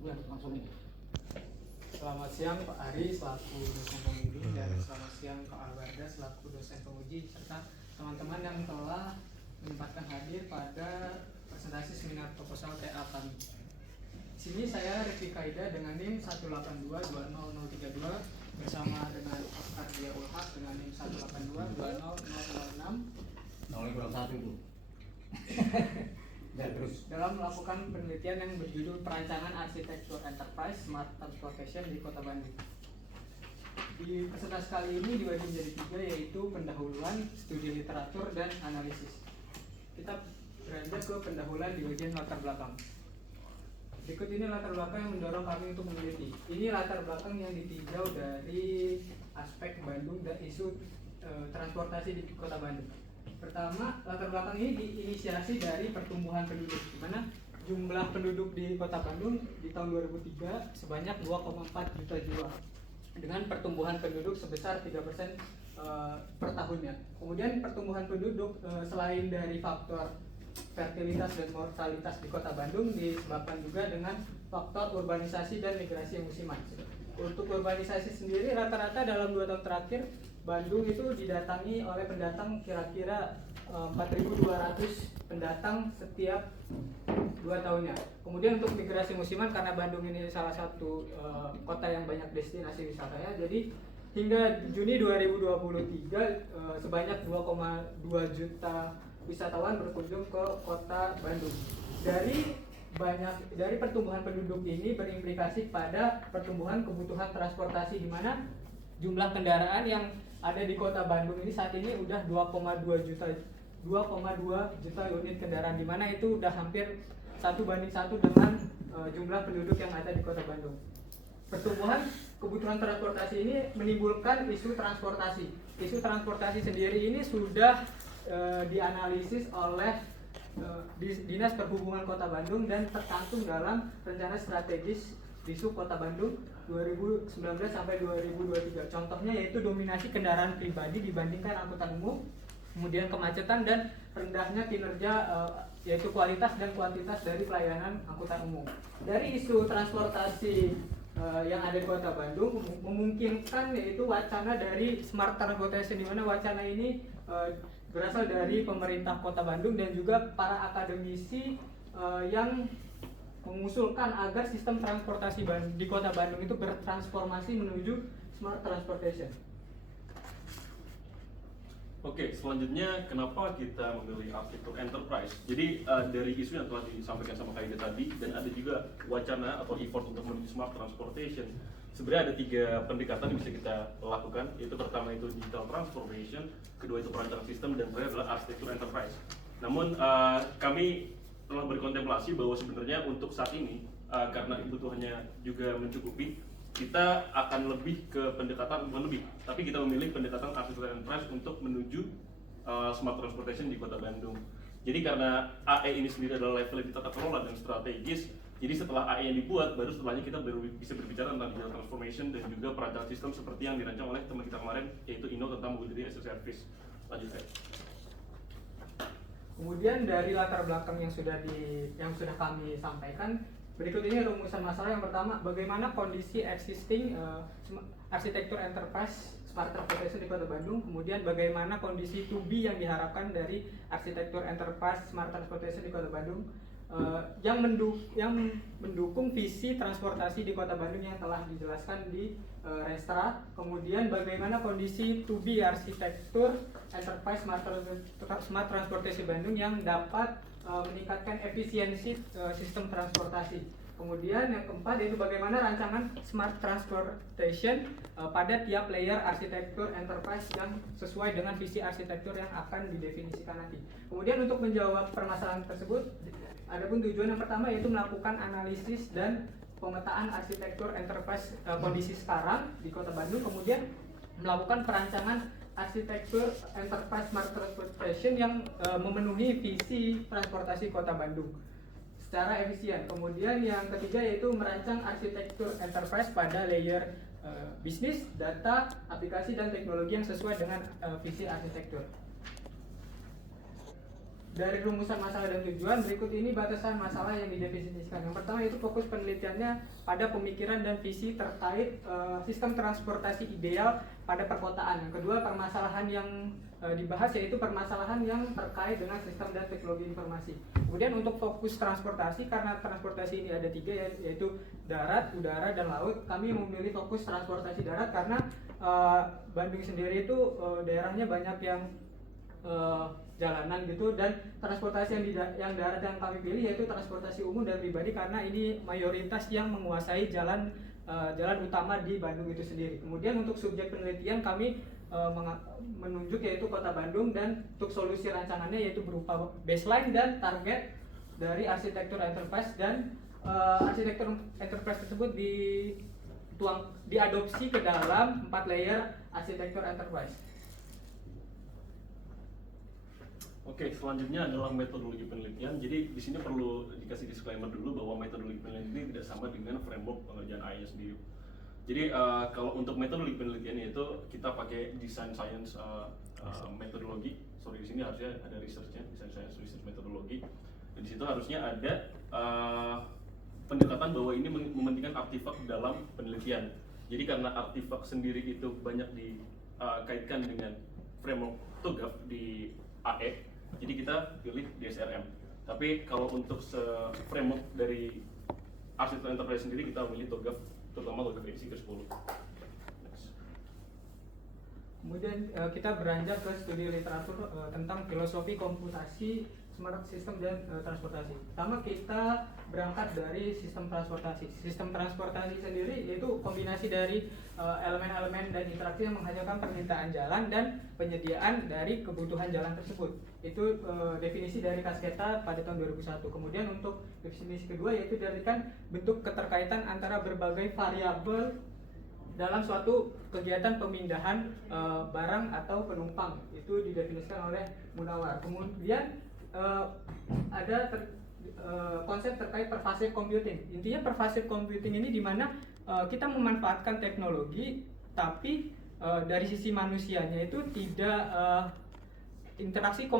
Ya, langsung ini. Selamat siang Pak Ari selaku dosen pembimbing dan selamat siang Pak Albarda selaku dosen penguji serta teman-teman yang telah menyempatkan hadir pada presentasi seminar proposal TA kami. Di sini saya Rifki Kaida dengan NIM 182200032 bersama dengan Oscar Dia Ulhak dengan NIM 1822006 Nolnya kurang satu itu. Ya, terus. dalam melakukan penelitian yang berjudul Perancangan Arsitektur Enterprise Smart Transportation di Kota Bandung. Di presentasi kali ini dibagi menjadi 3, yaitu pendahuluan, studi literatur, dan analisis. Kita beranjak ke pendahuluan di bagian latar belakang. Berikut ini latar belakang yang mendorong kami untuk meneliti. Ini latar belakang yang ditinjau dari aspek Bandung dan isu transportasi di Kota Bandung. Pertama, latar belakang ini diinisiasi dari pertumbuhan penduduk, di mana jumlah penduduk di Kota Bandung di tahun 2003 sebanyak 2,4 juta jiwa dengan pertumbuhan penduduk sebesar 3% per tahunnya. Kemudian pertumbuhan penduduk selain dari faktor fertilitas dan mortalitas di Kota Bandung disebabkan juga dengan faktor urbanisasi dan migrasi musiman. Untuk urbanisasi sendiri rata-rata dalam 2 tahun terakhir Bandung itu didatangi oleh pendatang kira-kira 4.200 pendatang setiap 2 tahunnya. Kemudian untuk migrasi musiman, karena Bandung ini salah satu kota yang banyak destinasi wisatanya, jadi hingga Juni 2023 sebanyak 2,2 juta wisatawan berkunjung ke Kota Bandung. Dari pertumbuhan penduduk ini berimplikasi pada pertumbuhan kebutuhan transportasi, di mana jumlah kendaraan yang ada di Kota Bandung ini saat ini udah 2,2 juta unit kendaraan, di mana itu udah hampir 1:1 dengan jumlah penduduk yang ada di Kota Bandung. Pertumbuhan kebutuhan transportasi ini menimbulkan isu transportasi. Isu transportasi sendiri ini sudah dianalisis oleh Dinas Perhubungan Kota Bandung dan tercantum dalam rencana strategis Disub Kota Bandung 2019 sampai 2023. Contohnya yaitu dominasi kendaraan pribadi dibandingkan angkutan umum, kemudian kemacetan dan rendahnya kinerja yaitu kualitas dan kuantitas dari pelayanan angkutan umum. Dari isu transportasi yang ada di Kota Bandung memungkinkan yaitu wacana dari smart transportation, di mana wacana ini berasal dari pemerintah Kota Bandung dan juga para akademisi yang mengusulkan agar sistem transportasi di Kota Bandung itu bertransformasi menuju smart transportation. Oke, selanjutnya kenapa kita memilih arsitektur enterprise? Jadi dari isu yang telah disampaikan sama Kaida tadi, dan ada juga wacana atau effort untuk menuju smart transportation. Sebenarnya ada 3 pendekatan yang bisa kita lakukan, yaitu pertama itu digital transformation, kedua itu perancangan sistem, dan terakhir adalah arsitektur enterprise. Namun kami telah berkontemplasi bahwa sebenarnya untuk saat ini karena kebutuhannya juga mencukupi, kita akan lebih ke pendekatan, bukan lebih, tapi kita memilih pendekatan arsitektur enterprise untuk menuju smart transportation di Kota Bandung. Jadi karena AE ini sendiri adalah level di tata kelola dan strategis, jadi setelah AE yang dibuat, baru setelahnya kita bisa berbicara tentang digital transformation dan juga perancangan sistem seperti yang dirancang oleh teman kita kemarin, yaitu Inno tentang mobility as a service. Lanjut, Kak. Kemudian dari latar belakang yang sudah kami sampaikan, berikut ini rumusan masalah. Yang pertama, bagaimana kondisi existing arsitektur enterprise smart transportation di Kota Bandung. Kemudian bagaimana kondisi to be yang diharapkan dari arsitektur enterprise smart transportation di Kota Bandung yang mendukung visi transportasi di Kota Bandung yang telah dijelaskan di Restra. Kemudian bagaimana kondisi to be arsitektur enterprise smart transportation Bandung yang dapat meningkatkan efisiensi sistem transportasi. Kemudian yang keempat yaitu bagaimana rancangan smart transportation pada tiap layer arsitektur enterprise yang sesuai dengan visi arsitektur yang akan didefinisikan nanti. Kemudian untuk menjawab permasalahan tersebut, adapun tujuan yang pertama yaitu melakukan analisis dan pemetaan arsitektur enterprise kondisi sekarang di Kota Bandung, kemudian melakukan perancangan arsitektur enterprise smart transportation yang memenuhi visi transportasi Kota Bandung secara efisien. Kemudian yang ketiga yaitu merancang arsitektur enterprise pada layer bisnis, data, aplikasi, dan teknologi yang sesuai dengan visi arsitektur. dari rumusan masalah dan tujuan, berikut ini batasan masalah yang didefinisikan. Yang pertama yaitu fokus penelitiannya pada pemikiran dan visi terkait sistem transportasi ideal pada perkotaan. Yang kedua, permasalahan yang dibahas yaitu permasalahan yang terkait dengan sistem dan teknologi informasi. Kemudian untuk fokus transportasi, karena transportasi ini ada 3 yaitu darat, udara, dan laut, kami memilih fokus transportasi darat karena Bandung sendiri itu daerahnya banyak yang jalanan gitu, dan transportasi yang darat yang kami pilih yaitu transportasi umum dan pribadi karena ini mayoritas yang menguasai jalan utama di Bandung itu sendiri. Kemudian untuk subjek penelitian kami menunjuk yaitu Kota Bandung, dan untuk solusi rancangannya yaitu berupa baseline dan target dari arsitektur enterprise, dan arsitektur enterprise tersebut diadopsi ke dalam 4 layer arsitektur enterprise. Oke, selanjutnya adalah metodologi penelitian. Jadi di sini perlu dikasih disclaimer dulu bahwa metodologi penelitian ini tidak sama dengan framework pengerjaan AI sendiri. Jadi kalau untuk metodologi penelitian itu kita pakai design science metodologi. Sorry, di sini harusnya ada researchnya, design science research metodologi. Dan di situ harusnya ada pendekatan bahwa ini mementingkan artifak dalam penelitian. Jadi karena artifak sendiri itu banyak dikaitkan dengan framework TOGAF di AE, jadi kita pilih DSRM. Tapi kalau untuk framework dari arsitektur enterprise sendiri kita memilih TOGAF, terutama TOGAF edisi ke-10. Kemudian kita beranjak ke studi literatur tentang filosofi komputasi, smart system, dan transportasi. Pertama kita berangkat dari sistem transportasi. Sistem transportasi sendiri yaitu kombinasi dari elemen-elemen dan interaksi yang menghasilkan permintaan jalan dan penyediaan dari kebutuhan jalan tersebut. Itu definisi dari Kasketa pada tahun 2001. Kemudian untuk definisi kedua yaitu dari bentuk keterkaitan antara berbagai variabel dalam suatu kegiatan pemindahan barang atau penumpang. Itu didefinisikan oleh Munawar. Kemudian ada konsep terkait pervasive computing. Intinya pervasive computing ini di mana kita memanfaatkan teknologi, tapi dari sisi manusianya itu tidak interaksi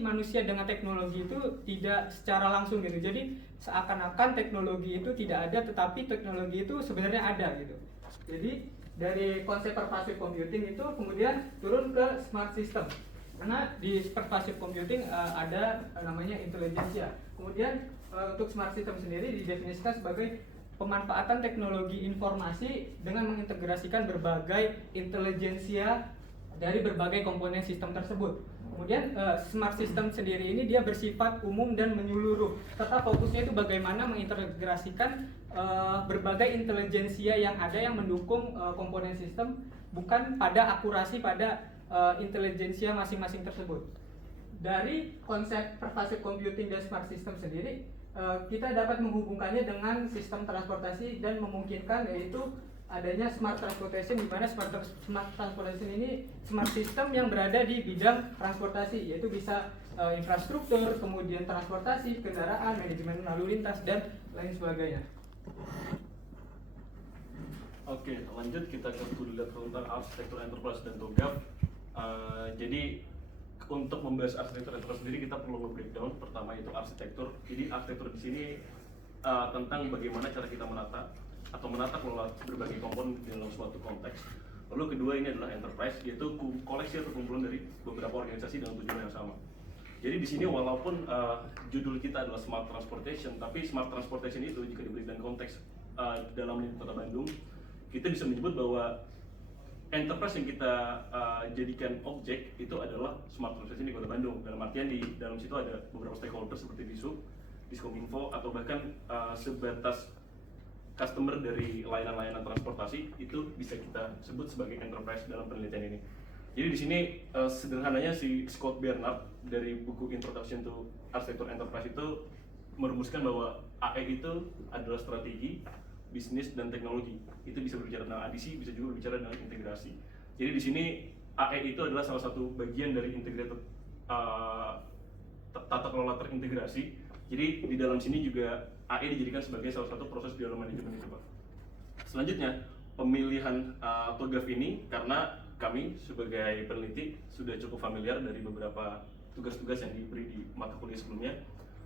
manusia dengan teknologi itu tidak secara langsung gitu. Jadi seakan-akan teknologi itu tidak ada, tetapi teknologi itu sebenarnya ada gitu. Jadi dari konsep pervasive computing itu kemudian turun ke smart system. Karena di pervasive computing ada namanya intelligentsia. Kemudian untuk smart system sendiri didefinisikan sebagai pemanfaatan teknologi informasi dengan mengintegrasikan berbagai intelijensia dari berbagai komponen sistem tersebut. Kemudian smart system sendiri ini dia bersifat umum dan menyeluruh, serta fokusnya itu bagaimana mengintegrasikan berbagai intelijensia yang ada yang mendukung komponen sistem, bukan pada akurasi pada intelijensia masing-masing tersebut. Dari konsep pervasive computing dan smart system sendiri, kita dapat menghubungkannya dengan sistem transportasi dan memungkinkan yaitu adanya smart transportation, di mana smart transportation ini smart system yang berada di bidang transportasi, yaitu bisa infrastruktur, kemudian transportasi, kendaraan, manajemen lalu lintas, dan lain sebagainya. Oke, lanjut kita ke studi tentang arsitektur enterprise dan TOGAF. Jadi untuk membahas arsitektur enterprise sendiri kita perlu breakdown. Pertama itu arsitektur. Jadi arsitektur di sini tentang bagaimana cara kita menata kelola berbagai komponen dalam suatu konteks. Lalu kedua ini adalah enterprise, yaitu koleksi atau kumpulan dari beberapa organisasi dengan tujuan yang sama. Jadi di sini walaupun judul kita adalah smart transportation, tapi smart transportation itu jika diberikan konteks dalam lingkup Kota Bandung, kita bisa menyebut bahwa enterprise yang kita jadikan objek itu adalah smart transportation di Kota Bandung. Dalam artian di dalam situ ada beberapa stakeholder seperti Diskominfo, atau bahkan sebatas customer dari layanan-layanan transportasi, itu bisa kita sebut sebagai enterprise dalam penelitian ini. Jadi di sini sederhananya si Scott Bernard dari buku Introduction to Architecture Enterprise itu merumuskan bahwa AE itu adalah strategi, bisnis, dan teknologi. Itu bisa berbicara tentang adisi, bisa juga berbicara tentang integrasi. Jadi di sini AE itu adalah salah satu bagian dari integrated tata kelola terintegrasi. Jadi di dalam sini juga AE dijadikan sebagai salah satu proses di dalam manajemen itu, Pak. Selanjutnya, pemilihan TOGAF ini karena kami sebagai peneliti sudah cukup familiar dari beberapa tugas-tugas yang diberi di mata kuliah sebelumnya.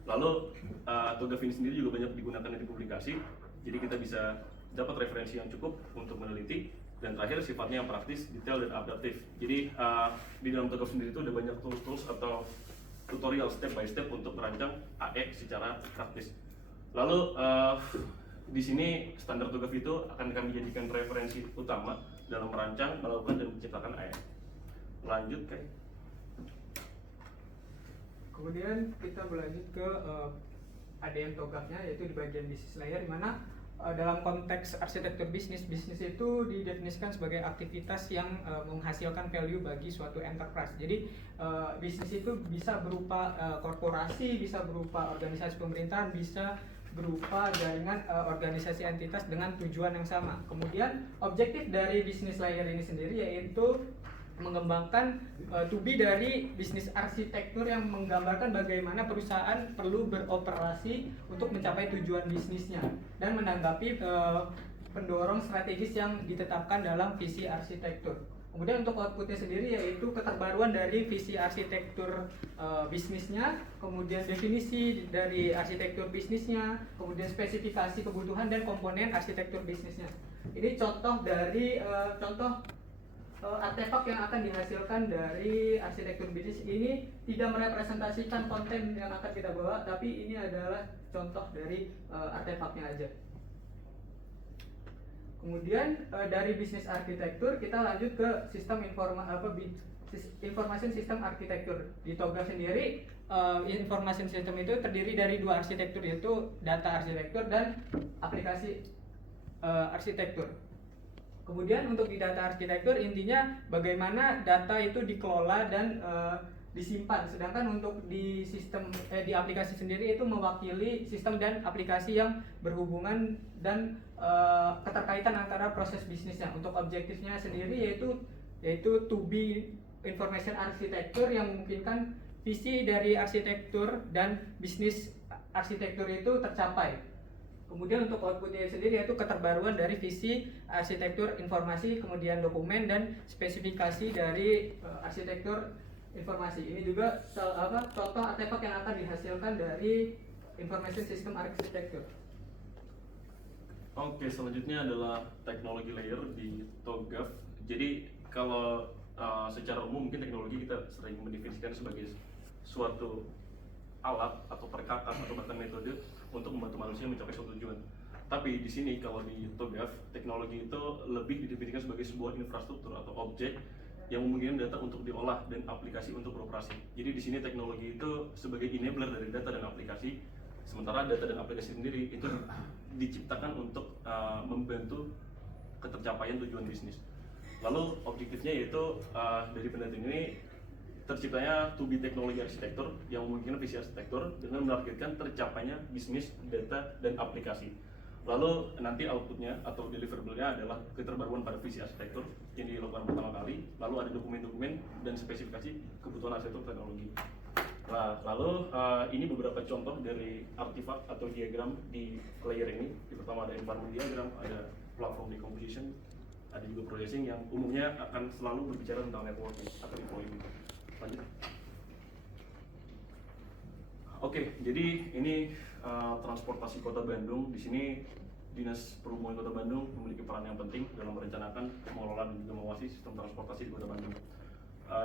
Lalu TOGAF ini sendiri juga banyak digunakan di publikasi, jadi kita bisa dapat referensi yang cukup untuk meneliti. Dan terakhir sifatnya yang praktis, detail, dan adaptif. Jadi di dalam TOGAF sendiri itu ada banyak tools-tools atau tutorial step by step untuk merancang AE secara praktis. Lalu di sini standar TOGAF itu akan kami jadikan referensi utama dalam merancang, melakukan, dan menciptakan AE. Lanjut kayak. Kemudian kita berlanjut ke ADM TOGAF-nya, yaitu di bagian business layer, di mana dalam konteks arsitektur bisnis itu didefinisikan sebagai aktivitas yang menghasilkan value bagi suatu enterprise. Jadi bisnis itu bisa berupa korporasi, bisa berupa organisasi pemerintahan, bisa berupa jaringan organisasi entitas dengan tujuan yang sama. Kemudian objektif dari business layer ini sendiri yaitu mengembangkan to be dari bisnis arsitektur yang menggambarkan bagaimana perusahaan perlu beroperasi untuk mencapai tujuan bisnisnya dan menanggapi pendorong strategis yang ditetapkan dalam visi arsitektur. Kemudian untuk outputnya sendiri yaitu keterbaruan dari visi arsitektur bisnisnya, kemudian definisi dari arsitektur bisnisnya, kemudian spesifikasi kebutuhan dan komponen arsitektur bisnisnya. Ini contoh dari artefak yang akan dihasilkan dari arsitektur bisnis. Ini tidak merepresentasikan konten yang akan kita bawa, tapi ini adalah contoh dari artefaknya aja. Kemudian dari bisnis arsitektur kita lanjut ke sistem information system arsitektur. Di TOGAF sendiri information system itu terdiri dari dua arsitektur, yaitu data arsitektur dan aplikasi arsitektur. Kemudian untuk di data arsitektur intinya bagaimana data itu dikelola dan disimpan, sedangkan untuk di sistem di aplikasi sendiri itu mewakili sistem dan aplikasi yang berhubungan dan keterkaitan antara proses bisnisnya. Untuk objektifnya sendiri yaitu to be information arsitektur yang memungkinkan visi dari arsitektur dan bisnis arsitektur itu tercapai. Kemudian untuk outputnya sendiri yaitu keterbaruan dari visi arsitektur informasi, kemudian dokumen dan spesifikasi dari arsitektur informasi. Ini juga contoh artefak yang akan dihasilkan dari information system architecture. Oke, selanjutnya adalah teknologi layer di TOGAF. Jadi kalau secara umum mungkin teknologi kita sering mendefinisikan sebagai suatu alat atau perkakas atau bahkan metode untuk membantu manusia mencapai suatu tujuan. Tapi di sini kalau di TOGAF, teknologi itu lebih didefinisikan sebagai sebuah infrastruktur atau objek yang memungkinkan data untuk diolah dan aplikasi untuk beroperasi. Jadi di sini teknologi itu sebagai enabler dari data dan aplikasi, sementara data dan aplikasi sendiri itu diciptakan untuk membantu ketercapaian tujuan bisnis. Lalu objektifnya yaitu dari penelitian ini terciptanya to be teknologi arsitektur yang memungkinkan visi arsitektur dengan menargetkan tercapainya bisnis, data, dan aplikasi. Lalu nanti outputnya atau deliverable-nya adalah keterbaruan pada visi arsitektur yang dilakukan pertama kali. Lalu ada dokumen-dokumen dan spesifikasi kebutuhan arsitektur teknologi. Nah, lalu ini beberapa contoh dari artefak atau diagram di layer ini. Yang pertama ada environment diagram, ada platform decomposition, ada juga processing yang umumnya akan selalu berbicara tentang networking atau deployment. Lanjut. Oke, jadi ini transportasi Kota Bandung. Di sini Dinas Perhubungan Kota Bandung memiliki peran yang penting dalam merencanakan, mengelola, dan juga mengawasi sistem transportasi di Kota Bandung.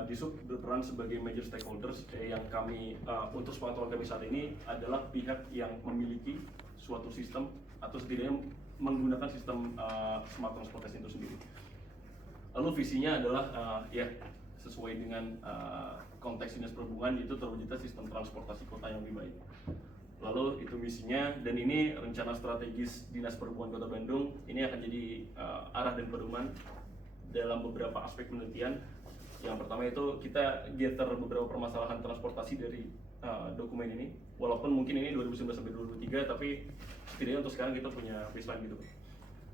Disub berperan sebagai major stakeholders yang kami untuk sepengetahuan kami saat ini adalah pihak yang memiliki suatu sistem atau setidaknya menggunakan sistem smart transportation itu sendiri. Lalu visinya adalah sesuai dengan konteks Dinas Perhubungan, itu terwujudnya sistem transportasi kota yang lebih baik. Lalu itu misinya, dan ini rencana strategis Dinas Perhubungan Kota Bandung. Ini akan jadi arah dan pedoman dalam beberapa aspek penelitian. Yang pertama itu kita gather beberapa permasalahan transportasi dari dokumen ini. Walaupun mungkin ini 2019 sampai 2023, tapi setidaknya untuk sekarang kita punya baseline gitu.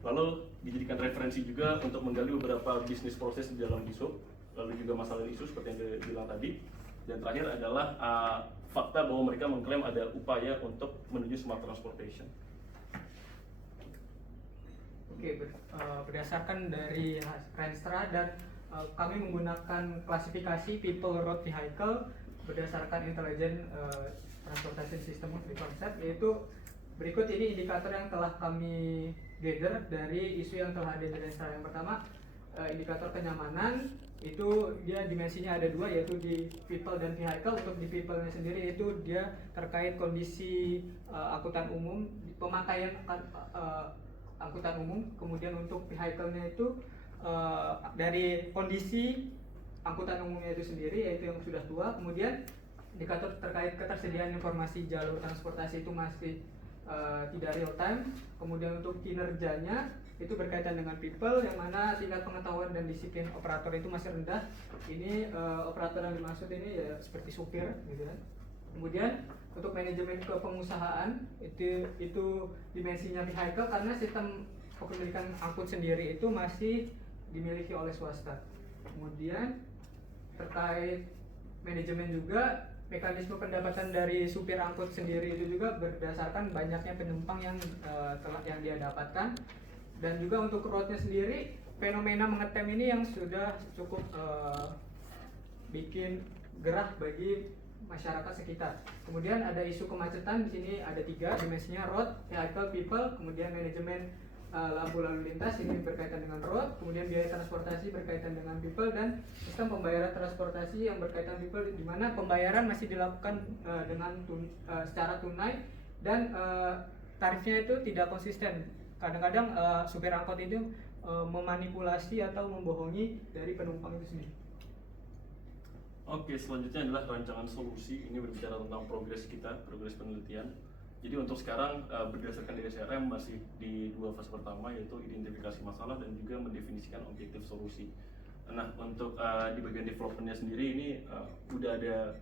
Lalu dijadikan referensi juga untuk menggali beberapa bisnis proses di dalam Disub, lalu juga masalah isu seperti yang dibilang tadi. Dan terakhir adalah fakta bahwa mereka mengklaim ada upaya untuk menuju smart transportation. Oke, berdasarkan dari Renstra dan kami menggunakan klasifikasi people road vehicle, berdasarkan intelligent transportation system di konsep, yaitu berikut ini indikator yang telah kami gather dari isu yang telah ada di Renstra. Yang pertama, indikator kenyamanan, itu dia dimensinya ada dua, yaitu di people dan vehicle. Untuk di people-nya sendiri itu dia terkait kondisi angkutan umum, pemakaian angkutan umum. Kemudian untuk vehicle-nya itu dari kondisi angkutan umumnya itu sendiri, yaitu yang sudah tua. Kemudian indikator terkait ketersediaan informasi jalur transportasi itu masih tidak real time. Kemudian untuk kinerjanya itu berkaitan dengan people, yang mana tingkat pengetahuan dan disiplin operator itu masih rendah. Ini operator yang dimaksud ini ya seperti supir gitu kan. Kemudian untuk manajemen kepengusahaan itu dimensinya vehicle, karena sistem kepemilikan angkut sendiri itu masih dimiliki oleh swasta. Kemudian terkait manajemen juga, mekanisme pendapatan dari supir angkut sendiri itu juga berdasarkan banyaknya penumpang yang dia dapatkan. Dan juga untuk roadnya sendiri, fenomena mengetem ini yang sudah cukup bikin gerah bagi masyarakat sekitar. Kemudian ada isu kemacetan, di sini ada 3 dimensinya: road, vehicle, people. Kemudian manajemen lampu lalu lintas ini berkaitan dengan road. Kemudian biaya transportasi berkaitan dengan people, dan sistem pembayaran transportasi yang berkaitan people, di mana pembayaran masih dilakukan secara tunai, dan tarifnya itu tidak konsisten. Kadang-kadang supir angkot itu memanipulasi atau membohongi dari penumpang itu sendiri. Oke, selanjutnya adalah rancangan solusi. Ini berbicara tentang progres kita, progres penelitian. Jadi untuk sekarang berdasarkan DSRM masih di 2 fase pertama, yaitu identifikasi masalah dan juga mendefinisikan objektif solusi. Nah, untuk di bagian developmentnya sendiri ini udah ada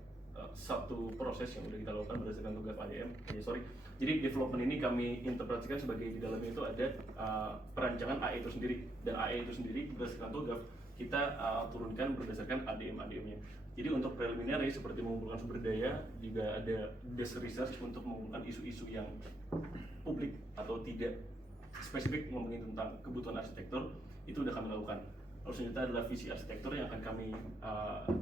satu proses yang udah kita lakukan berdasarkan tugas ADM. Jadi development ini kami interpretasikan sebagai di dalamnya itu ada perancangan AE itu sendiri, dan AE itu sendiri berdasarkan tugas kita turunkan berdasarkan ADM-nya. Jadi untuk preliminary seperti mengumpulkan sumber daya, juga ada desk research untuk mengumpulkan isu-isu yang publik atau tidak spesifik ngomongin tentang kebutuhan arsitektur, itu udah kami lakukan. Lalu selanjutnya adalah visi arsitektur yang akan kami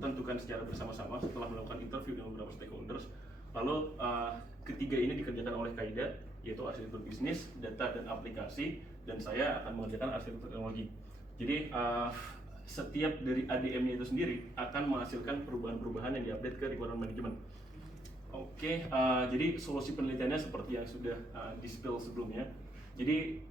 tentukan secara bersama-sama setelah melakukan interview dengan beberapa stakeholders. Lalu ketiga ini dikerjakan oleh Kaida, yaitu arsitektur bisnis, data dan aplikasi, dan saya akan mengerjakan arsitektur teknologi. Jadi setiap dari ADM-nya itu sendiri akan menghasilkan perubahan-perubahan yang diupdate ke requirement management. Oke, jadi solusi penelitiannya seperti yang sudah di-spill sebelumnya. Jadi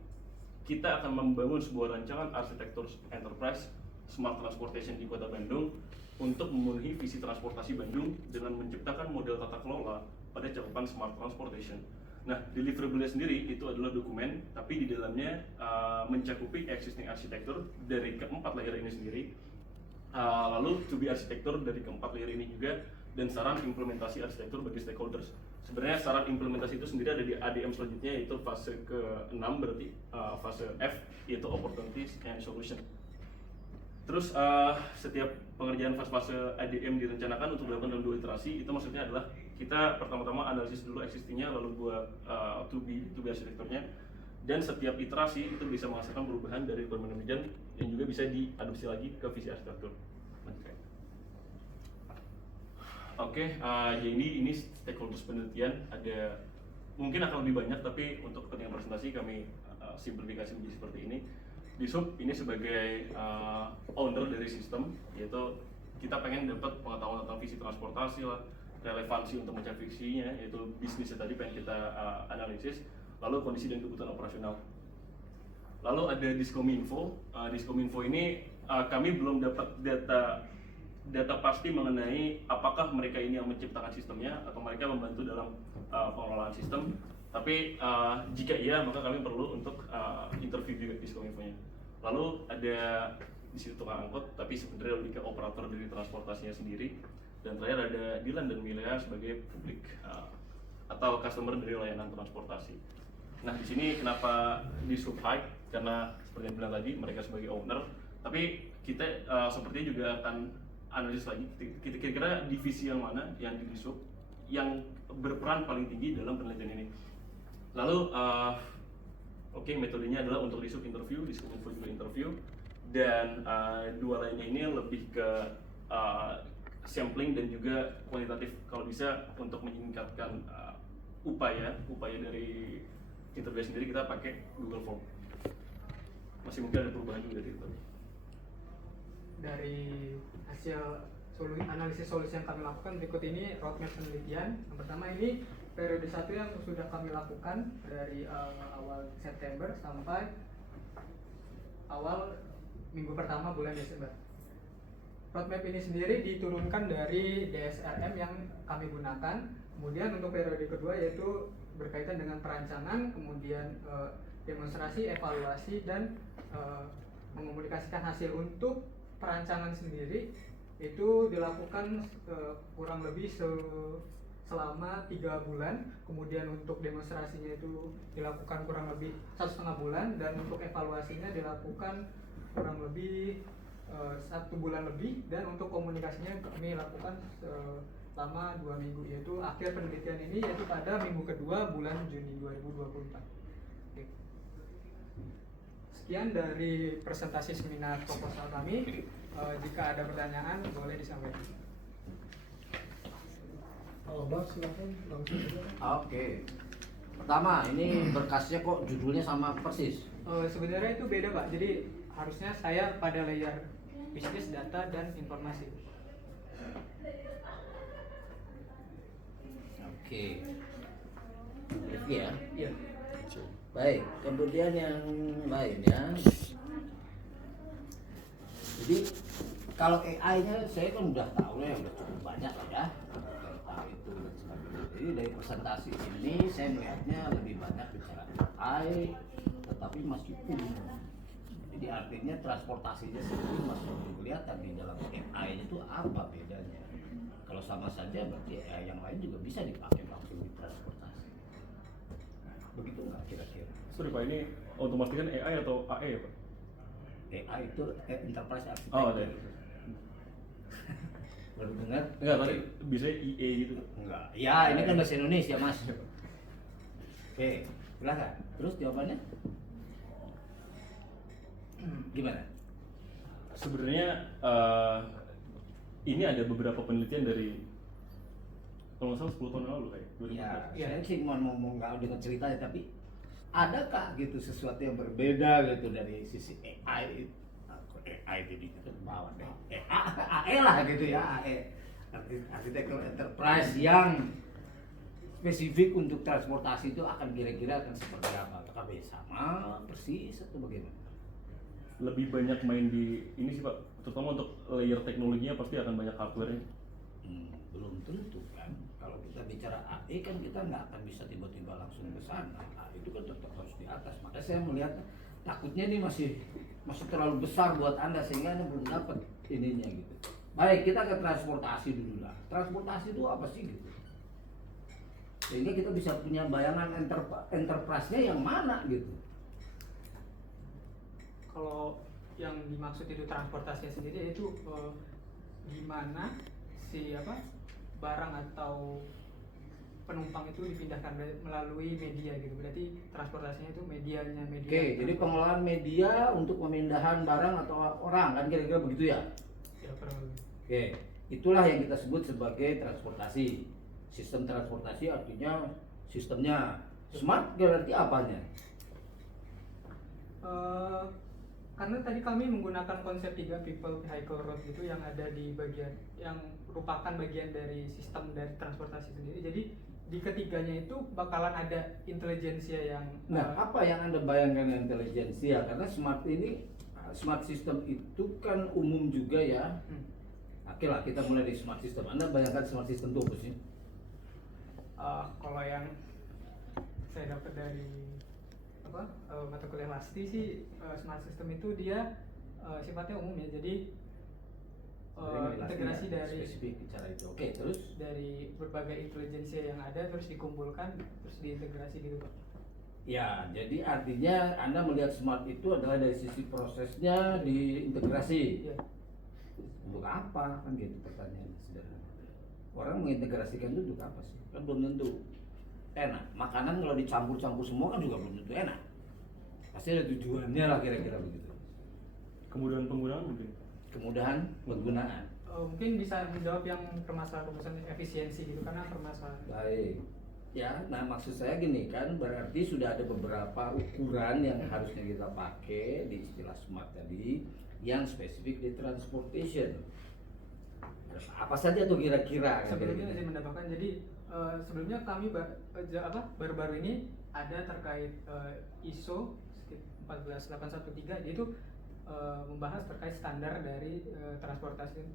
kita akan membangun sebuah rancangan arsitektur enterprise smart transportation di Kota Bandung untuk memenuhi visi transportasi Bandung dengan menciptakan model tata kelola pada cakupan smart transportation. Nah, deliverable-nya sendiri itu adalah dokumen, tapi di dalamnya mencakupi existing arsitektur dari keempat layer ini sendiri, lalu to be arsitektur dari keempat layer ini juga, dan saran implementasi arsitektur bagi stakeholders. Sebenarnya saran implementasi itu sendiri ada di ADM selanjutnya, yaitu fase ke-6 berarti fase F, yaitu opportunities and solution. Terus setiap pengerjaan fase-fase ADM direncanakan untuk dilakukan dalam 2 iterasi. Itu maksudnya adalah kita pertama-tama analisis dulu existingnya, lalu buat to be arsitekturnya, dan setiap iterasi itu bisa menghasilkan perubahan dari requirement management yang juga bisa diadopsi lagi ke visi arsitektur. Oke, ya ini stakeholders penelitian, ada mungkin akan lebih banyak, tapi untuk kepentingan presentasi kami simplifikasi menjadi seperti ini. Di sub ini sebagai owner dari sistem, yaitu kita pengen dapat pengetahuan tentang visi transportasi lah, relevansi untuk mencari visinya, yaitu bisnisnya tadi pengen kita analisis, lalu kondisi dan kebutuhan operasional. Lalu ada Diskominfo. Diskominfo ini kami belum dapat data pasti mengenai apakah mereka ini yang menciptakan sistemnya atau mereka membantu dalam pengelolaan sistem. Tapi jika iya, maka kami perlu untuk interview juga Diskominfo-nya. Lalu ada di situ tukang angkot, tapi sebenarnya lebih ke operator dari transportasinya sendiri. Dan terakhir ada Dilan dan Milea sebagai publik atau customer dari layanan transportasi. Nah, di sini kenapa di sub-hype? Karena seperti yang bilang tadi, mereka sebagai owner. Tapi kita sepertinya juga akan analisis lagi, kira-kira divisi yang mana yang di sub yang berperan paling tinggi dalam penelitian ini. Lalu metodenya adalah untuk di sub interview, di sub info juga interview, dan 2 lainnya ini lebih ke sampling dan juga kualitatif kalau bisa untuk meningkatkan upaya dari interview sendiri kita pakai Google Form. Masih mungkin ada perubahan juga dari itu. Dari hasil analisis solusi yang kami lakukan, berikut ini roadmap penelitian. Yang pertama ini periode 1 yang sudah kami lakukan dari awal September sampai awal minggu pertama bulan Desember. Roadmap ini sendiri diturunkan dari DSRM yang kami gunakan. Kemudian untuk periode kedua yaitu berkaitan dengan perancangan, kemudian demonstrasi, evaluasi, dan mengomunikasikan hasil. Untuk perancangan sendiri itu dilakukan kurang lebih selama 3 bulan. Kemudian untuk demonstrasinya itu dilakukan kurang lebih 1,5 bulan, dan untuk evaluasinya dilakukan kurang lebih 1 bulan lebih, dan untuk komunikasinya kami lakukan selama 2 minggu, yaitu akhir penelitian ini yaitu pada minggu kedua bulan Juni 2024. Oke. Sekian dari presentasi seminar proposal kami. Jika ada pertanyaan boleh disampaikan. Bang, silakan langsung saja. Oke. Pertama, ini berkasnya kok judulnya sama persis? Sebenarnya itu beda Pak, jadi harusnya saya pada layer bisnis, data, dan informasi. Oke. Ya. Iya. Baik, kemudian yang lainnya. Jadi kalau AI-nya saya kan udah tahu ya, udah cukup banyak lah ya tentang itu dan sebagainya. Jadi dari presentasi ini saya melihatnya lebih banyak bicara AI, tetapi masih umum. Jadi artinya transportasinya sendiri masih belum kelihatan di dalam AI itu apa bedanya. Kalau sama saja berarti AI yang lain juga bisa dipakai langsung di transportasi. Begitu nggak kira-kira? Sorry Pak, ini untuk memastikan AI atau AE ya Pak? AI itu enterprise architecture. Oh, ada. Baru dengar? Enggak, tadi bisa IE gitu. Enggak. Ya, ini kan bahasa Indonesia, Mas. Oke, silakan. Terus jawabannya? Gimana? Sebenarnya ini ada beberapa penelitian dari kalau nggak salah 10 tahun yang lalu kayak 2014. Ya, saya sih mau ngomong nggak dengan ceritanya, tapi adakah gitu sesuatu yang berbeda gitu dari sisi AI? AI jadi ke bawah deh. AE lah gitu ya, AE. Arsitektur enterprise yang spesifik untuk transportasi itu akan kira-kira akan seperti apa? Apakah sama persis atau bagaimana? Lebih banyak main di ini sih Pak, terutama untuk layer teknologinya pasti akan banyak hardware-nya. Belum tentu kan. Kalau kita bicara AI kan kita nggak akan bisa tiba-tiba langsung ke sana. Itu kan tetap harus di atas. Makanya saya melihat takutnya ini masih terlalu besar buat Anda sehingga Anda belum dapat ininya gitu. Baik, kita ke transportasi dulu lah. Transportasi itu apa sih gitu? Sehingga kita bisa punya bayangan enterprise-nya yang mana gitu. Kalau yang dimaksud itu transportasinya sendiri itu gimana si barang atau penumpang itu dipindahkan melalui media gitu. Berarti transportasinya itu medianya media. Oke, jadi pengelolaan media untuk pemindahan barang atau orang kan kira-kira begitu ya? Ya, kurang lebih. Oke, itulah yang kita sebut sebagai transportasi. Sistem transportasi artinya sistemnya. Smart berarti apanya? Karena tadi kami menggunakan konsep 3 people vehicle road itu yang ada di bagian yang merupakan bagian dari sistem dari transportasi sendiri. Jadi di ketiganya itu bakalan ada intelijensia yang Apa yang Anda bayangkan dengan intelijensia? Karena smart ini, smart system itu kan umum juga ya. Oke lah, kita mulai dari smart system. Anda bayangkan smart system itu apa sih? Kalau yang saya dapat dari mata kuliah pasti sih, smart system itu dia sifatnya umum ya. Jadi integrasi dari spesifik bicara itu. Oke, terus dari berbagai intelijensia yang ada terus dikumpulkan terus diintegrasi gitu Pak. ya, jadi artinya Anda melihat smart itu adalah dari sisi prosesnya diintegrasi. Iya. Untuk apa? Kan gitu pertanyaannya sederhana. Orang mengintegrasikan itu untuk apa sih? Kan belum tentu enak. Makanan kalau dicampur-campur semua kan juga belum tentu enak. Pasti ada tujuannya lah kira-kira begitu. Kemudahan penggunaan mungkin. Kemudahan penggunaan. mungkin bisa menjawab yang permasalahan rumusan efisiensi gitu karena permasalahan. Baik. Ya, nah maksud saya gini kan, berarti sudah ada beberapa ukuran yang harusnya kita pakai di istilah smart tadi yang spesifik di transportation. Apa saja tuh kira-kira? Sebelumnya saya menambahkan, jadi sebelumnya kami baru-baru ini ada terkait ISO 14813, yaitu membahas terkait standar dari transportasi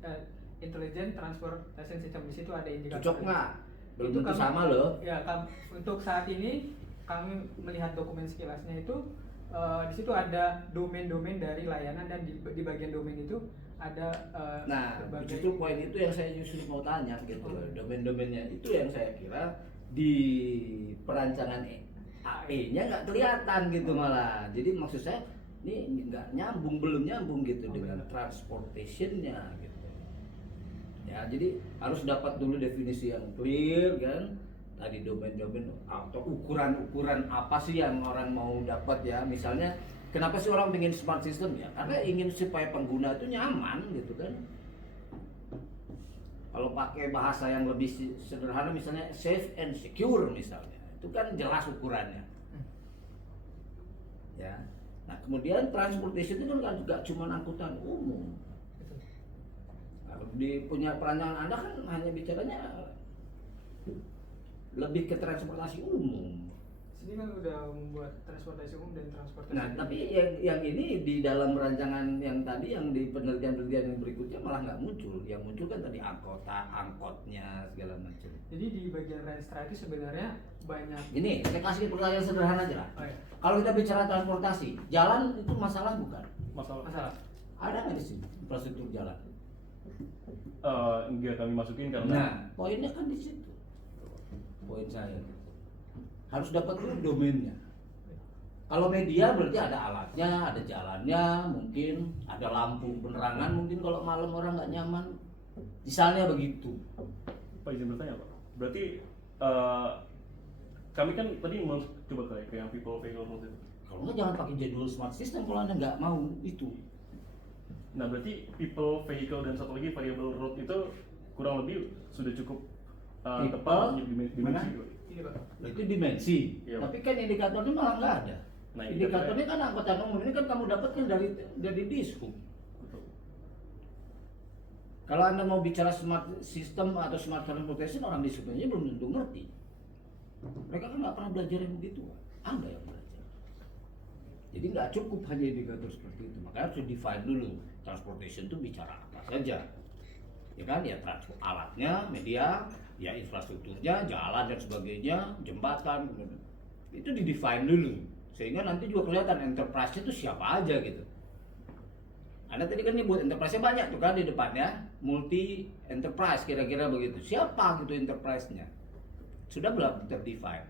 intelligent transportation system. Di situ ada indikator. Cocok nggak? Belum Itu tentu kami- sama loh. Ya, untuk saat ini kami melihat dokumen sekilasnya itu di situ ada domain-domain dari layanan dan di bagian domain itu ada Nah, justru poin itu yang saya justru mau tanya gitu loh. Domain-domainnya itu yang saya kira di perancangan AE-nya nggak kelihatan gitu malah. Jadi maksud saya ini nggak nyambung, belum nyambung gitu dengan transportation-nya gitu. Ya, jadi harus dapat dulu definisi yang clear kan. Tadi domain-domain atau ukuran-ukuran apa sih yang orang mau dapat ya. Misalnya kenapa sih orang ingin smart system ya? Karena ingin supaya pengguna itu nyaman gitu kan. Kalau pakai bahasa yang lebih sederhana misalnya safe and secure misalnya, itu kan jelas ukurannya. Ya. Nah, kemudian transportation itu kan juga cuma angkutan umum. Nah, di punya perancangan Anda kan hanya bicaranya lebih ke transportasi umum. Sini kan udah membuat transportasi umum dan transportasi. Nah, tapi yang ini di dalam rancangan yang tadi yang di penelitian-penelitian yang berikutnya malah nggak muncul. Yang muncul kan tadi angkotnya segala macam. Jadi di bagian Renstra itu sebenarnya banyak. Ini saya kasih pertanyaan sederhana aja lah. Oh, ya. Kalau kita bicara transportasi, jalan itu masalah bukan? Masalah. Ada nggak di sini infrastruktur jalan? Enggak kami masukin karena Nah, poinnya kan di situ. Poin saya harus dapat dulu domainnya. Kalau media berarti ada alatnya, ada jalannya, mungkin ada lampu penerangan, mungkin kalau malam orang nggak nyaman, misalnya begitu. Pak izin bertanya Pak. Berarti kami kan tadi mau coba kayak yang people vehicle road itu. Kalau nggak jangan pakai jadwal smart system kalau anda nggak mau itu. Nah berarti people vehicle dan satu lagi variable road itu kurang lebih sudah cukup People, tepat untuk dimensi. mana? Ini Pak. Itu dimensi. Iya. Tapi kan indikatornya malah nggak ada. Nah, Indikatornya kan angkutan umum ini kan kamu dapatkan dari Dishub. Betul. Kalau anda mau bicara smart system atau smart transportation, orang Dishub aja belum tentu ngerti. Mereka kan nggak pernah belajar yang begitu. Anda yang belajar. Jadi nggak cukup hanya indikator seperti itu. Makanya harus define dulu transportation itu bicara apa saja. Ya kan, ya transport alatnya, media, ya infrastrukturnya, jalan dan sebagainya, jembatan, itu di-define dulu sehingga nanti juga kelihatan enterprise-nya itu siapa aja gitu. Anda tadi kan nyebut enterprise-nya banyak tuh kan di depannya, multi enterprise kira-kira begitu. Siapa gitu enterprise-nya? Sudah belum terdefine?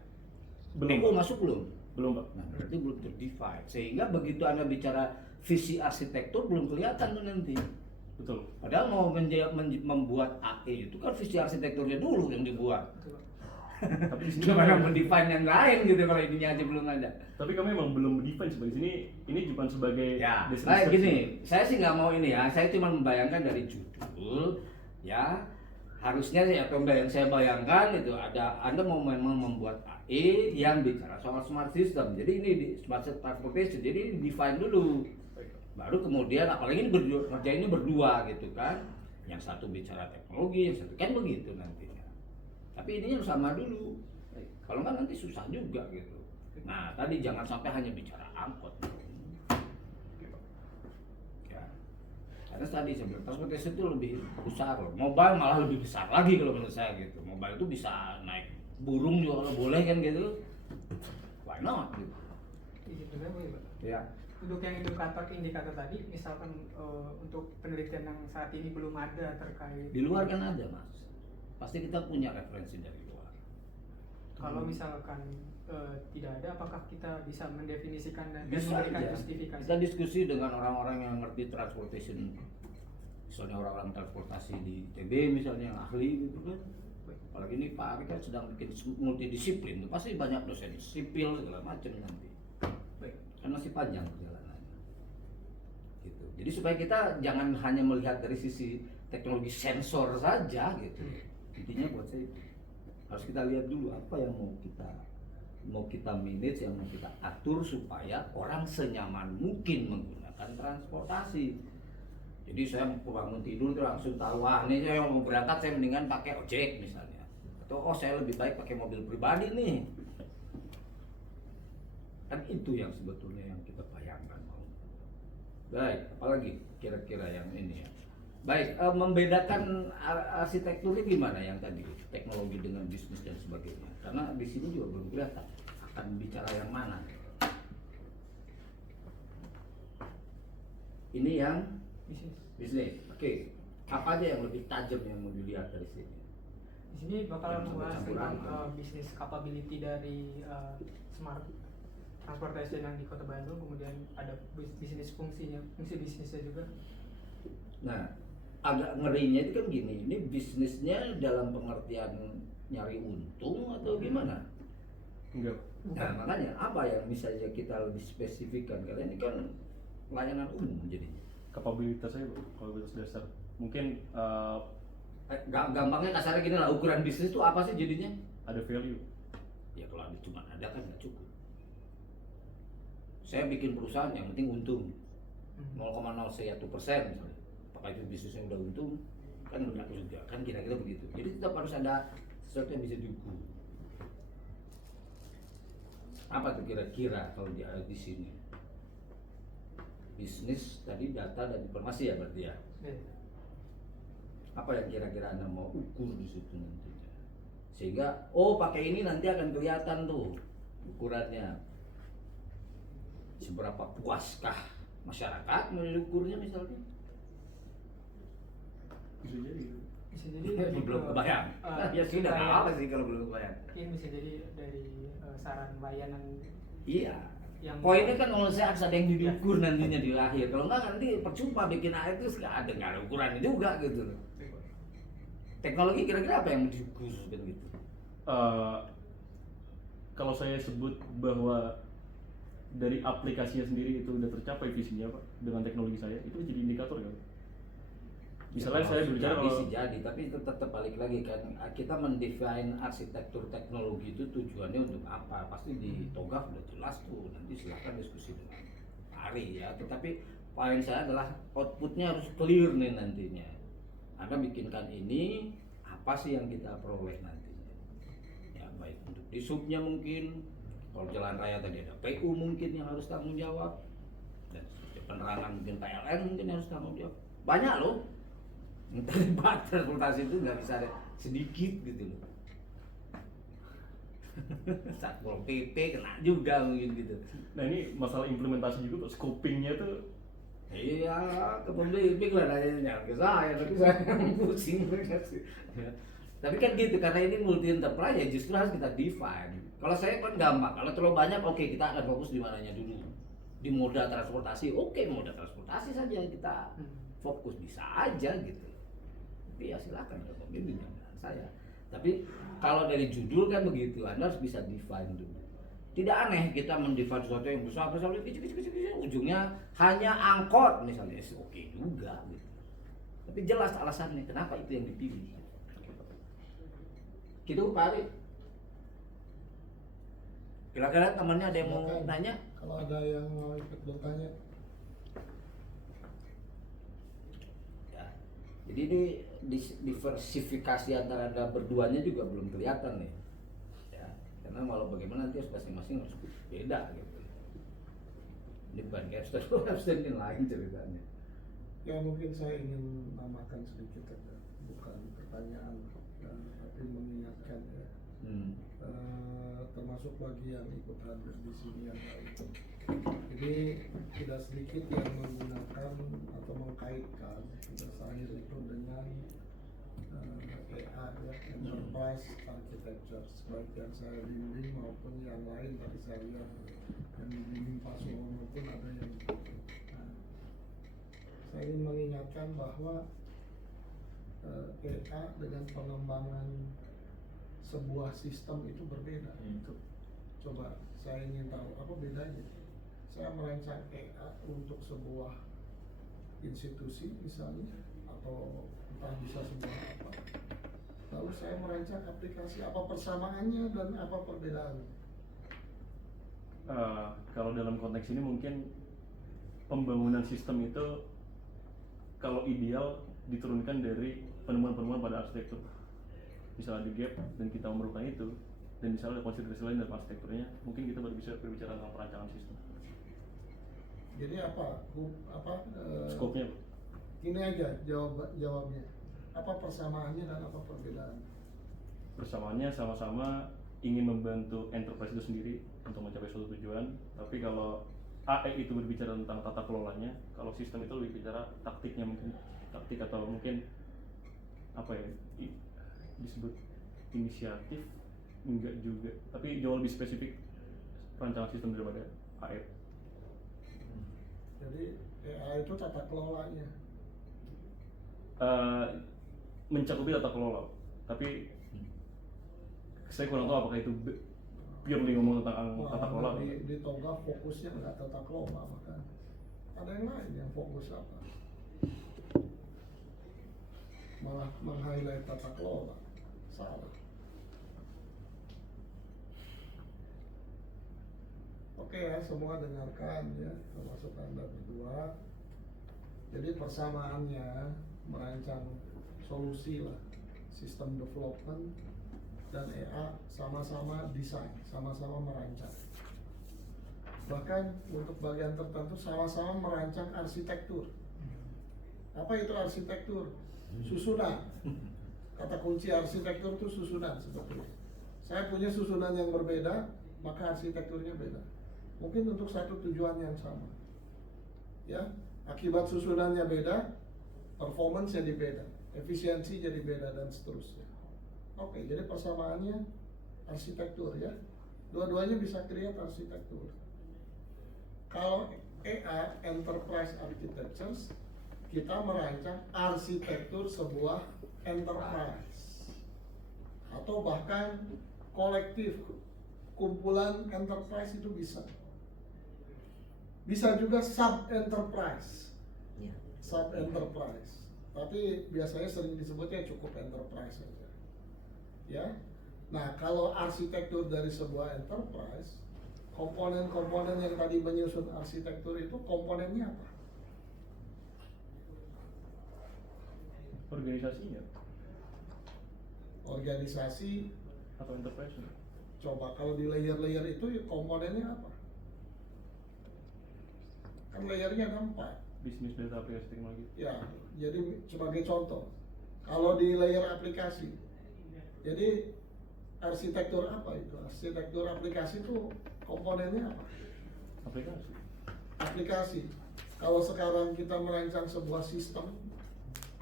Belum, PO Pak. masuk belum? Belum Pak. Nah, berarti belum terdefine. Sehingga begitu Anda bicara visi arsitektur belum kelihatan tuh nanti. Betul. Padahal mau membuat AE itu kan visi arsitekturnya dulu yang dibuat. Betul, Pak. Tapi di sini Gimana mendefine yang lain gitu kalau ininya aja belum ada. Tapi kami memang belum define sebagai sini. Ini cuma sebagai Ya, desk baik research. gini, saya sih nggak mau ini ya. Saya cuma membayangkan dari judul, ya harusnya sih atau enggak yang saya bayangkan itu ada Anda mau memang membuat AE yang bicara soal smart system. Jadi ini di smart transportation. Jadi ini define dulu. Baru kemudian apalagi ini kerjainnya berdua gitu kan. Yang satu bicara teknologi, yang satu kan begitu nantinya. Tapi ini harus sama dulu. Kalau nggak nanti susah juga gitu. Nah tadi jangan sampai hanya bicara angkot. Ya. Karena tadi sebenarnya transportasi itu lebih besar loh. Mobile malah lebih besar lagi kalau menurut saya gitu. Mobile itu bisa naik burung juga kalau boleh kan gitu. Why not gitu. Izin juga boleh Pak. Ya. Untuk yang indikator tadi, misalkan untuk penelitian yang saat ini belum ada terkait. Di luar kan ada mas. Pasti kita punya referensi dari luar. Kalau misalkan tidak ada, apakah kita bisa mendefinisikan dan Bisa memberikan aja. justifikasi? Kita diskusi dengan orang-orang yang ngerti transportation. Misalnya orang-orang transportasi di TB misalnya yang ahli gitu kan. Apalagi ini Pak Ari kan sedang bikin multidisiplin, pasti banyak dosen sipil segala macam nanti. Baik. Kan masih panjang perjalanannya. Gitu. Jadi supaya kita jangan hanya melihat dari sisi teknologi sensor saja gitu. Intinya buat saya harus kita lihat dulu apa yang mau kita manage, yang mau kita atur supaya orang senyaman mungkin menggunakan transportasi. Jadi saya bangun tidur tuh langsung tahu, wah ini saya mau berangkat, saya mendingan pakai ojek misalnya, atau oh saya lebih baik pakai mobil pribadi nih. Kan itu yang sebetulnya yang kita bayangkan mau. Baik, apalagi kira-kira yang ini ya. Baik, membedakan arsitekturnya gimana yang tadi teknologi dengan bisnis dan sebagainya? Karena di sini juga belum kelihatan akan bicara yang mana. Ini yang bisnis. Oke, apa aja yang lebih tajam yang mau dilihat dari sini? Di sini bakal Yang membahas campur-campuran, tentang kan? bisnis capability dari smart transportation yang di Kota Bandung, kemudian ada bisnis fungsinya, fungsi bisnisnya juga. Nah, agak ngerinya itu kan gini, ini bisnisnya dalam pengertian nyari untung atau gimana? Enggak. Nah, makanya apa yang misalnya kita lebih spesifikkan, karena ini kan layanan umum jadinya. Kapabilitasnya kapabilitas dasar. Mungkin Gampangnya kasarnya gini lah, ukuran bisnis itu apa sih jadinya? ada value. Ya kalau ada cuma ada kan nggak cukup. Saya bikin perusahaan yang penting untung 0,01% misalnya. Apakah itu bisnisnya udah untung? Kan enggak juga, kan kira-kira begitu. Jadi tetap harus ada sesuatu yang bisa diukur. Apa tuh kira-kira kalau di sini? Bisnis tadi data dan informasi ya berarti ya. Apa yang kira-kira Anda mau ukur di situ nantinya? Sehingga oh pakai ini nanti akan kelihatan tuh ukurannya. Seberapa puaskah masyarakat mengukurnya misalnya? Bisa jadi. Bisa jadi Belum kebayang. Ya sudah, apa sih kalau belum kebayang? Mungkin bisa jadi dari saran layanan Iya. yang Poinnya kan kalau saya harus ada yang diukur nantinya di akhir. Kalau enggak nanti percuma bikin air itu nggak ada ukurannya juga gitu loh. Teknologi kira-kira apa yang diukur kan gitu? Kalau saya sebut bahwa dari aplikasinya sendiri itu udah tercapai visinya Pak dengan teknologi saya, itu jadi indikator kan? Misalnya saya berbicara jadi kalau sih jadi, tapi itu tetap balik lagi kan kita mendefine arsitektur teknologi itu tujuannya untuk apa? Pasti di TOGAF udah jelas tuh. Nanti silakan diskusi dengan Ari ya. Tetapi poin saya adalah outputnya harus clear nih nantinya. Anda bikinkan ini apa sih yang kita peroleh nantinya? Ya baik untuk di subnya mungkin, kalau jalan raya tadi ada PU mungkin yang harus tanggung jawab, dan penerangan mungkin PLN mungkin yang harus tanggung jawab. Banyak loh. Terlibat transportasi itu nggak bisa sedikit gitu loh. Satpol PP kena juga mungkin gitu. nah ini masalah implementasi juga Pak, scopingnya tuh Iya, ke pembimbing lah nanya ke saya, tapi saya yang pusing mereka sih. Tapi kan gitu, karena ini multi enterprise ya justru harus kita define. Kalau saya kan gampang, kalau terlalu banyak oke kita akan fokus di mananya dulu. Di moda transportasi, oke moda transportasi saja kita fokus, bisa aja gitu. Tapi ya silakan ke pembimbing dengan saya. Tapi kalau dari judul kan begitu, Anda harus bisa define dulu. Tidak aneh kita mendefine sesuatu yang besar-besar, kecil-kecil, ujungnya hanya angkot misalnya, oke juga gitu. Tapi jelas alasannya kenapa itu yang dipilih. Gitu Pak Ari. Kira-kira temannya ada yang mau Silakan. nanya? Kalau ada yang mau ikut bertanya. Ya. Jadi ini diversifikasi antara Anda berduanya juga belum kelihatan nih. Ya. Karena walau bagaimana nanti masing-masing harus beda gitu. Ini bukan Capstone ini lain ceritanya. Ya mungkin saya ingin namakan sedikit aja, bukan pertanyaan, tapi mengingatkan ya. Termasuk bagi yang ikut hadir di sini yang lain. Jadi tidak sedikit yang menggunakan atau mengkaitkan tugas akhir itu dengan EA ya, Enterprise Architecture, baik yang saya bimbing maupun yang lain. Tadi saya lihat yang dibimbing Pak Suwono pun ada yang saya ingin mengingatkan bahwa EA dengan pengembangan sebuah sistem itu berbeda. Coba saya ingin tahu apa bedanya. Saya merancang EA untuk sebuah institusi misalnya, atau entah bisa sebuah apa. Lalu saya merancang aplikasi, apa persamaannya dan apa perbedaannya? Kalau dalam konteks ini mungkin pembangunan sistem itu kalau ideal diturunkan dari penemuan-penemuan pada arsitektur. Misalnya di gap dan kita memerlukan itu, dan misalnya ada konsiderasi lain dalam arsitekturnya, mungkin kita baru bisa berbicara tentang perancangan sistem. Jadi apa? Skopnya, Pak. Ini aja jawabnya. Apa persamaannya dan apa perbedaan? Persamaannya sama-sama ingin membantu enterprise itu sendiri untuk mencapai suatu tujuan, tapi kalau AE itu berbicara tentang tata kelolanya, kalau sistem itu lebih bicara taktiknya, mungkin taktik atau mungkin apa ya disebut inisiatif, enggak juga, tapi jauh lebih spesifik perancangan sistem daripada AE. Jadi AI itu tata kelolanya. Mencakupi tata kelola, tapi saya kurang tahu apakah itu purely ngomong tentang tata kelola. Di Toga fokusnya nggak tata kelola, maka ada yang lain yang fokus apa? Malah meng-highlight tata kelola. Salah. Oke ya, semua dengarkan ya, termasuk Anda berdua. Jadi persamaannya merancang solusi lah, sistem development dan EA sama-sama desain, sama-sama merancang. Bahkan untuk bagian tertentu sama-sama merancang arsitektur. Apa itu arsitektur? Susunan. Kata kunci arsitektur itu susunan sebetulnya. Saya punya susunan yang berbeda, maka arsitekturnya beda. Mungkin untuk satu tujuan yang sama. Ya, akibat susunannya beda, performance jadi beda, efisiensi jadi beda dan seterusnya. Oke, jadi persamaannya arsitektur ya. Dua-duanya bisa create arsitektur. Kalau EA Enterprise Architectures, kita merancang arsitektur sebuah enterprise atau bahkan kolektif, kumpulan enterprise itu bisa. Bisa juga sub enterprise. Sub enterprise. Tapi biasanya sering disebutnya cukup enterprise saja. Ya. Nah, kalau arsitektur dari sebuah enterprise, komponen-komponen yang tadi menyusun arsitektur itu komponennya apa? Organisasinya Organisasi. atau enterprise. Coba kalau di layer-layer itu komponennya apa? Kan layernya ada 4. Bisnis, data, aplikasi, teknologi. Ya, jadi sebagai contoh, kalau di layer aplikasi, jadi arsitektur apa itu? Arsitektur aplikasi itu komponennya apa? Aplikasi. Aplikasi. Kalau sekarang kita merancang sebuah sistem,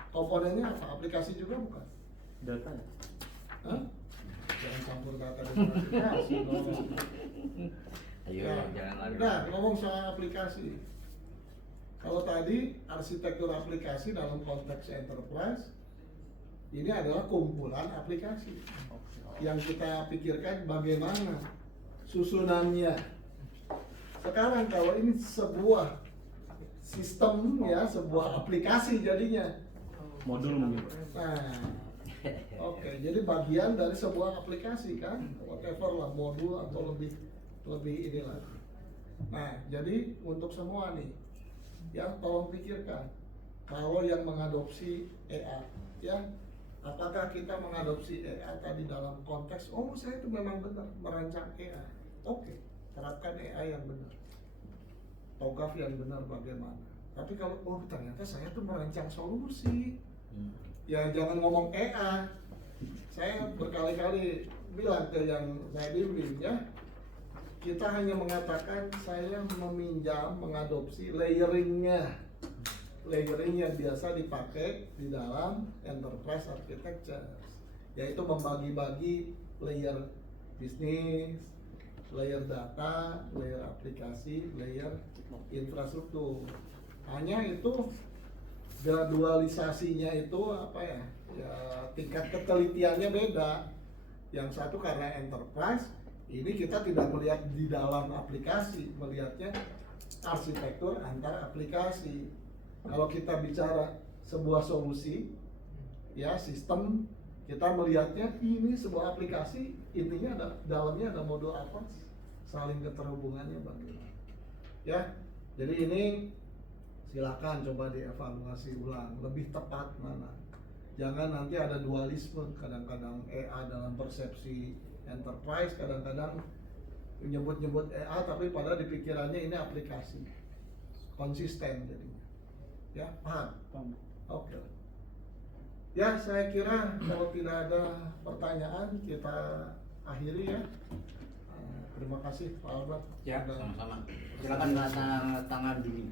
komponennya apa? Aplikasi juga bukan? Datanya. Hah? Jangan campur data dengan aplikasi dong. Ayo, Ya, jangan lagi. udah ngomong soal aplikasi. Kalau tadi arsitektur aplikasi dalam konteks enterprise, ini adalah kumpulan aplikasi yang kita pikirkan bagaimana susunannya. Sekarang kalau ini sebuah sistem ya, sebuah aplikasi jadinya. Modul mungkin. Nah, oke, jadi bagian dari sebuah aplikasi kan, whatever lah, modul atau lebih inilah. Nah, jadi untuk semua nih, ya tolong pikirkan, kalau yang mengadopsi EA, ya, apakah kita mengadopsi EA tadi dalam konteks, oh saya itu memang benar merancang EA, oke, terapkan EA yang benar, TOGAF yang benar bagaimana. Tapi kalau oh ternyata saya tuh merancang solusi, ya jangan ngomong EA. Saya berkali-kali bilang ke yang saya bimbing ya, kita hanya mengatakan saya meminjam, mengadopsi layering-nya. Layering yang biasa dipakai di dalam enterprise architecture, yaitu membagi-bagi layer bisnis, layer data, layer aplikasi, layer infrastruktur. Hanya itu gradualisasinya itu apa ya? Ya tingkat ketelitiannya beda. Yang satu karena enterprise, ini kita tidak melihat di dalam aplikasi, melihatnya arsitektur antar aplikasi. Kalau kita bicara sebuah solusi, ya sistem. Kita melihatnya ini sebuah aplikasi, intinya ada dalamnya ada modul apa, saling keterhubungannya bagaimana. Ya, jadi ini silakan coba dievaluasi ulang, lebih tepat mana. Jangan nanti ada dualisme, kadang-kadang EA dalam persepsi enterprise, kadang-kadang nyebut-nyebut EA tapi pada di pikirannya ini aplikasi. Konsisten jadinya. Ya, paham? Oke. Ya, saya kira kalau tidak ada pertanyaan kita akhiri ya. Terima kasih Pak Albert. Ya, Sudah sama-sama. Silakan tanda tangan dulu.